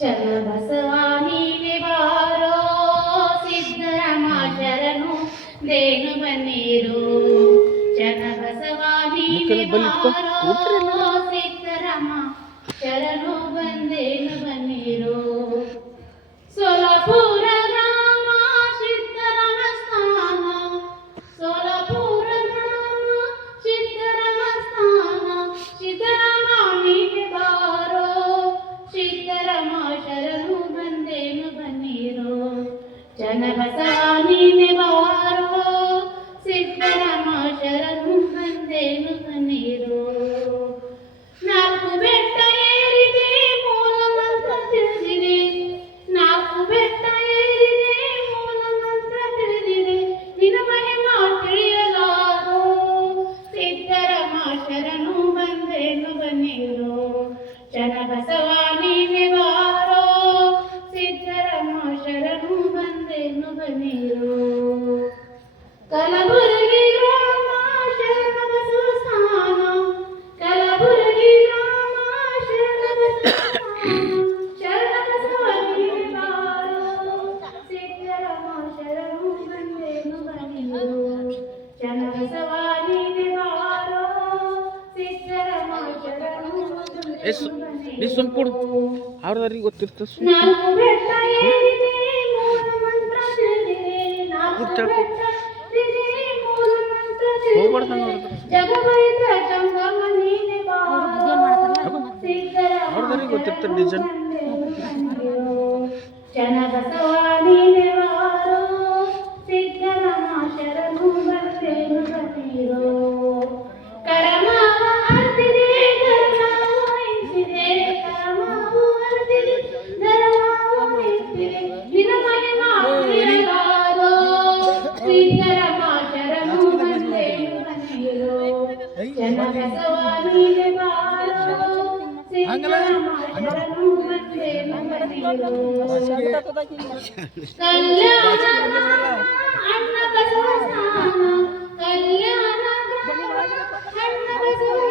ಚನ್ನಬಸವಾನಿಗೆ ಬಾರೋ ಸಿದ್ದರಾಮ ಶರಣು ದೇನು ಬನ್ನಿರು ಚನ್ನಬಸವಾನಿಗೆ ಬಾರೋ ಸಿದ್ದರಾಮ ಶರಣು ಬಂದೇನು ಬನ್ನಿರು ಸೋಲಾಪುರ ಗ್ರಾಮ ಸಿದ್ದರಾಮ ಸ್ಥಾನ ಸೋಲಾಪುರ ಗ್ರಾಮ ಸಿದ್ದರಾಮ ಸ್ಥಾನ ಸಿದ್ದರಾಮನಿಗೆ ಬಾರೋ ಸಿದ್ದರಾಮ ಶರಣು ಬಂದೇನು ಬನ್ನಿರೋ ಚನ್ನಬಸವಾನಿಗೆ ಬಾರೋ ಸಿದ್ದರಾಮ ಶರಣು ಬಂದೇನು ಬನ್ನಿರೋ ನಾಲ್ಕು ಬೆಟ್ಟ ಏರಿದೆ ಮೂಲ ಮಂತ್ರ ತಿಳಿದಿದೆ ನಾಲ್ಕು ಬೆಟ್ಟ ಏರಿದೆ ಮೂಲ ಮಂತ್ರ ತಿಳಿದಿದೆ ನಿನ ಮಹಿಮಾ ತಿಳಿಯಲಾರೋ ಸಿದ್ದರಾಮ ಶರಣು ಬಂದೇನು ಬನ್ನಿರೋ ಚನ್ನಬಸವಾನಿಗೆ ಬಾರೋ ಸಿದ್ದರಾಮ ಶರಣು ಬಂದೇನು ಬನ್ನಿರೋ ಕಲಬುರಗಿ ಗ್ರಾಮ ಶರಣಬಸವ ಸ್ಥಾನ ಕಲಬುರಗಿ ಗ್ರಾಮ ಶರಣಬಸವ ಸ್ಥಾನ ಶರಣಬಸವನಿಗೆ ಬಾರೋ ಸಿದ್ದರಾಮ ಶರಣು ಬಂದೇನು ಬನ್ನಿರೋ ಚನ್ನಬಸವಾನಿಗೆ ಬಾರೋ ಸಿದ್ದರಾಮ ಶರಣು ಸುಮ್ಕೂಡು ಅವ್ರದವ್ರಿಗೆ ಗೊತ್ತಿರ್ತ ನಾಲ್ಕು ಬೆಟ್ಟ ಏರಿದೆ ಮೂಲ ಮಂತ್ರ ತಿಳಿದಿದೆ ನಾಲ್ಕು ಬೆಟ್ಟ ಏರಿದೆ ಮೂಲ ಮಂತ್ರ ತಿಳಿದಿದೆ ಜಗವೈತ ಜಂಗಮ ನೀನೆ ಬಾರೋ ಸಿದ್ದರಾಮ ಅವ್ರದವ್ರಿಗೆ ಗೊತ್ತಿರ್ತಾರೆ ಡಿಸೈನ್ ಚನ್ನಬಸವಾನಿಗೆ ಬಾರೋ ಸಿದ್ದರಾಮ ಶರಣು ಬಂದೇನು ಬನ್ನಿರೋ ಕರಮಾವ ಅರ್ತಿದೆ ಧರ್ಮಾವ ಎಂತಿದೆ ಕರಮಾವು ಅರ್ತಿದೆ ಧರ್ಮಾವು ಎಂತಿದೆ ನಿನ ಮಹಿಮಾ ತಿಳಿಯಲಾರೋ ಸಿದ್ದರಾಮ ಶರಣು ಬಂದೇನು ಬನ್ನಿರೋ ಚನ್ನಬಸವಾನಿಗೆ ಬಾರೋ ಸಿದ್ದರಾಮ ಶರಣು ಬಂದೇನು ಬನ್ನಿರೋ ಕಲ್ಯಾಣ ಅಣ್ಣ ಬಸವ ಸ್ಥಾನ ಕಲ್ಯಾಣ ಅಣ್ಣ ಬಸವ